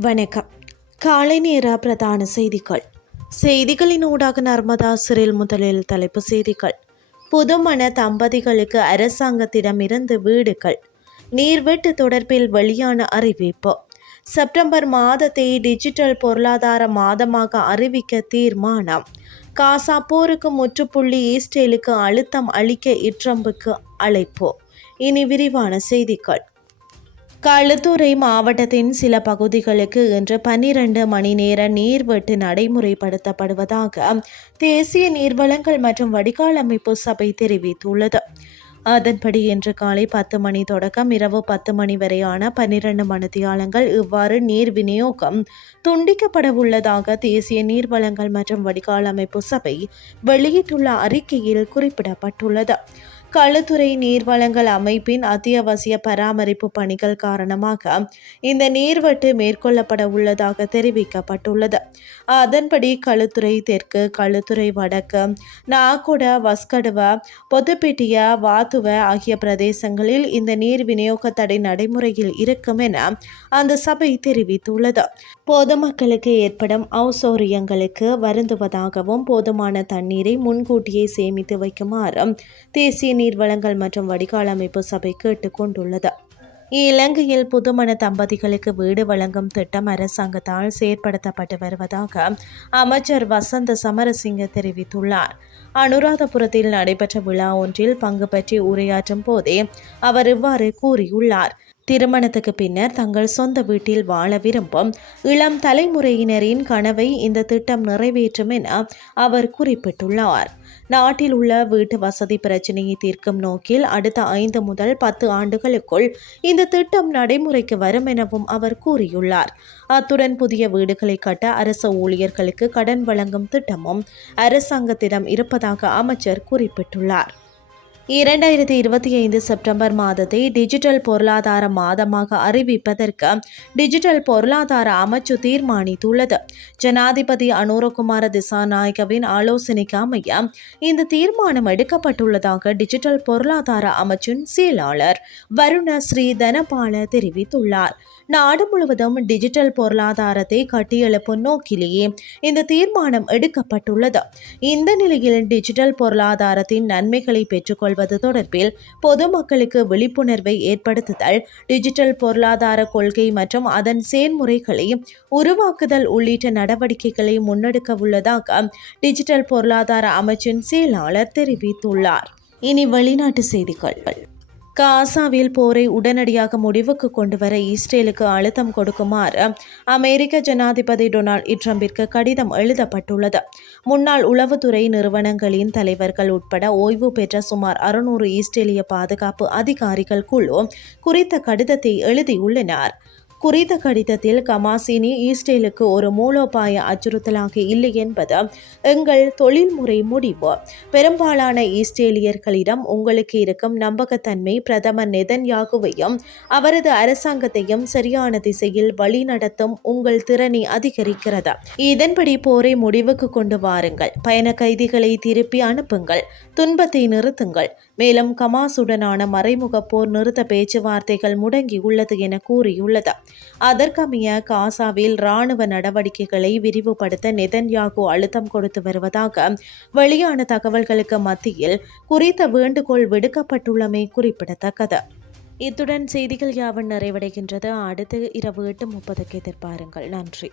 வணக்கம். காலை நேர பிரதான செய்திகள். செய்திகளின் ஊடாக நர்மதா சிறில் முதலில் தலைப்பு செய்திகள். புதுமண தம்பதிகளுக்கு அரசாங்கத்திடமிருந்து வீடுகள். நீர்வெட்டு தொடர்பில் வெளியான அறிவிப்பு. செப்டம்பர் மாதத்தை டிஜிட்டல் பொருளாதார மாதமாக அறிவிக்க தீர்மானம். காசா போருக்கு முற்றுப்புள்ளி ஈஸ்டேலுக்கு அழுத்தம் அளிக்க இட்ரம்புக்கு அழைப்பு. இனி விரிவான செய்திகள். களுத்துறை மாவட்டத்தின் சில பகுதிகளுக்கு இன்று பன்னிரண்டு மணி நேர நீர்வெட்டு நடைமுறைப்படுத்தப்படுவதாக தேசிய நீர்வளங்கள் மற்றும் வடிகால் அமைப்பு சபை தெரிவித்துள்ளது. அதன்படி இன்று காலை பத்து மணி தொடக்கம் இரவு பத்து மணி வரையான பன்னிரண்டு மணித்தியாலங்கள் இவ்வாறு நீர் விநியோகம் துண்டிக்கப்பட உள்ளதாக தேசிய நீர்வளங்கள் மற்றும் வடிகால் அமைப்பு சபை வெளியிட்டுள்ள அறிக்கையில் குறிப்பிடப்பட்டுள்ளது. களுத்துறை நீர்வளங்கள் அமைப்பின் அத்தியாவசிய பராமரிப்பு பணிகள் காரணமாக இந்த நீர்வட்டு மேற்கொள்ளப்பட உள்ளதாக தெரிவிக்கப்பட்டுள்ளது. அதன்படி களுத்துறை தெற்கு களுத்துறை வடக்கு நாகுட வஸ்கடுவ பொதுப்பேட்டிய வாத்துவ ஆகிய பிரதேசங்களில் இந்த நீர் விநியோக தடை நடைமுறையில் இருக்கும் என அந்த சபை தெரிவித்துள்ளது. பொதுமக்களுக்கு ஏற்படும் அவசௌரியங்களுக்கு வருந்துவதாகவும் போதுமான தண்ணீரை முன்கூட்டியே சேமித்து வைக்குமாறு தேசிய நீர்வளங்கள் மற்றும் வடிகால் அமைப்பு சபை கேட்டுக்கொண்டுள்ளது இலங்கையில் புதுமண தம்பதிகளுக்கு வீடு வழங்கும் திட்டம் அரசாங்கத்தால் செயற்படுத்தப்பட்டு வருவதாக அமைச்சர் வசந்த சமரசிங்க தெரிவித்துள்ளார். அனுராதபுரத்தில் நடைபெற்ற விழா ஒன்றில் பங்கு பற்றி உரையாற்றும் போதே அவர் இவ்வாறு கூறியுள்ளார். திருமணத்துக்கு பின்னர் தங்கள் சொந்த வீட்டில் வாழ விரும்பும் இளம் தலைமுறையினரின் கனவை இந்த திட்டம் நிறைவேற்றும் என அவர் குறிப்பிட்டுள்ளார். நாட்டில் உள்ள வீட்டு வசதி பிரச்சினையை தீர்க்கும் நோக்கில் அடுத்த ஐந்து முதல் பத்து ஆண்டுகளுக்குள் இந்த திட்டம் நடைமுறைக்கு வரும் எனவும் அவர் கூறியுள்ளார். அத்துடன் புதிய வீடுகளை கட்ட அரசு ஊழியர்களுக்கு கடன் வழங்கும் திட்டமும் அரசாங்கத்திடம் இருப்பதாக அமைச்சர் குறிப்பிட்டுள்ளார். இரண்டாயிரத்தி இருபத்தி ஐந்து செப்டம்பர் மாதத்தை டிஜிட்டல் பொருளாதார மாதமாக அறிவிப்பதற்கு டிஜிட்டல் பொருளாதார அமைச்சு தீர்மானித்துள்ளது. ஜனாதிபதி அனுரகுமார திசாநாயகவின் ஆலோசனைக்கு அமைய இந்த தீர்மானம் எடுக்கப்பட்டுள்ளதாக டிஜிட்டல் பொருளாதார அமைச்சின் செயலாளர் வருண ஸ்ரீ தனபால தெரிவித்துள்ளார். நாடு முழுவதும் டிஜிட்டல் பொருளாதாரத்தை கட்டியெழுப்பும் நோக்கிலேயே இந்த தீர்மானம் எடுக்கப்பட்டுள்ளது. இந்த நிலையில் டிஜிட்டல் பொருளாதாரத்தின் நன்மைகளை பெற்றுக்கொள்வது தொடர்பில் பொதுமக்களுக்கு விழிப்புணர்வை ஏற்படுத்துதல் டிஜிட்டல் பொருளாதார கொள்கை மற்றும் அதன் செயல்முறைகளை உருவாக்குதல் உள்ளிட்ட நடவடிக்கைகளை முன்னெடுக்க உள்ளதாக டிஜிட்டல் பொருளாதார அமைச்சின் செயலாளர் தெரிவித்துள்ளார். இனி வெளிநாட்டு செய்திகள். காசாவில் போரை உடனடியாக முடிவுக்கு கொண்டு வர இஸ்ரேலுக்கு அழுத்தம் கொடுக்குமாறு அமெரிக்க ஜனாதிபதி டொனால்ட் ட்ரம்பிற்கு கடிதம் எழுதப்பட்டுள்ளது. முன்னாள் உளவுத்துறை நிறுவனங்களின் தலைவர்கள் உட்பட ஓய்வு பெற்ற சுமார் அறுநூறு இஸ்ரேலிய பாதுகாப்பு அதிகாரிகள் குழு குறித்த கடிதத்தை எழுதியுள்ளனர். குறித்த கடிதத்தில் கமாசினி ஈஸ்டேலுக்கு ஒரு மூலோபாய அச்சுறுத்தலாக இல்லை என்பது எங்கள் தொழில்முறை முடிவு. பெரும்பாலான ஈஸ்டேலியர்களிடம் உங்களுக்கு இருக்கும் நம்பகத்தன்மை பிரதமர் நெதன்யாகுவையும் அவரது அரசாங்கத்தையும் சரியான திசையில் வழிநடத்தும் உங்கள் திறனை அதிகரிக்கிறது. இதன்படி போரை முடிவுக்கு கொண்டு வாருங்கள். பயண கைதிகளை திருப்பி அனுப்புங்கள். துன்பத்தை நிறுத்துங்கள். மேலும் கமாசுடனான மறைமுக போர் நிறுத்த பேச்சுவார்த்தைகள் முடங்கியுள்ளது என கூறியுள்ளது. அதற்கமைய காசாவில் ராணுவ நடவடிக்கைகளை விரிவுபடுத்த நெதன்யாகு அழுத்தம் கொடுத்து வருவதாக வெளியான தகவல்களுக்கு மத்தியில் குறித்த வேண்டுகோள் விடுக்கப்பட்டுள்ளமை குறிப்பிடத்தக்கது. இத்துடன் செய்திகள் யாவன் நிறைவடைகின்றது. அடுத்து இரவு எட்டு முப்பதுக்கு எதிர்பாருங்கள். நன்றி.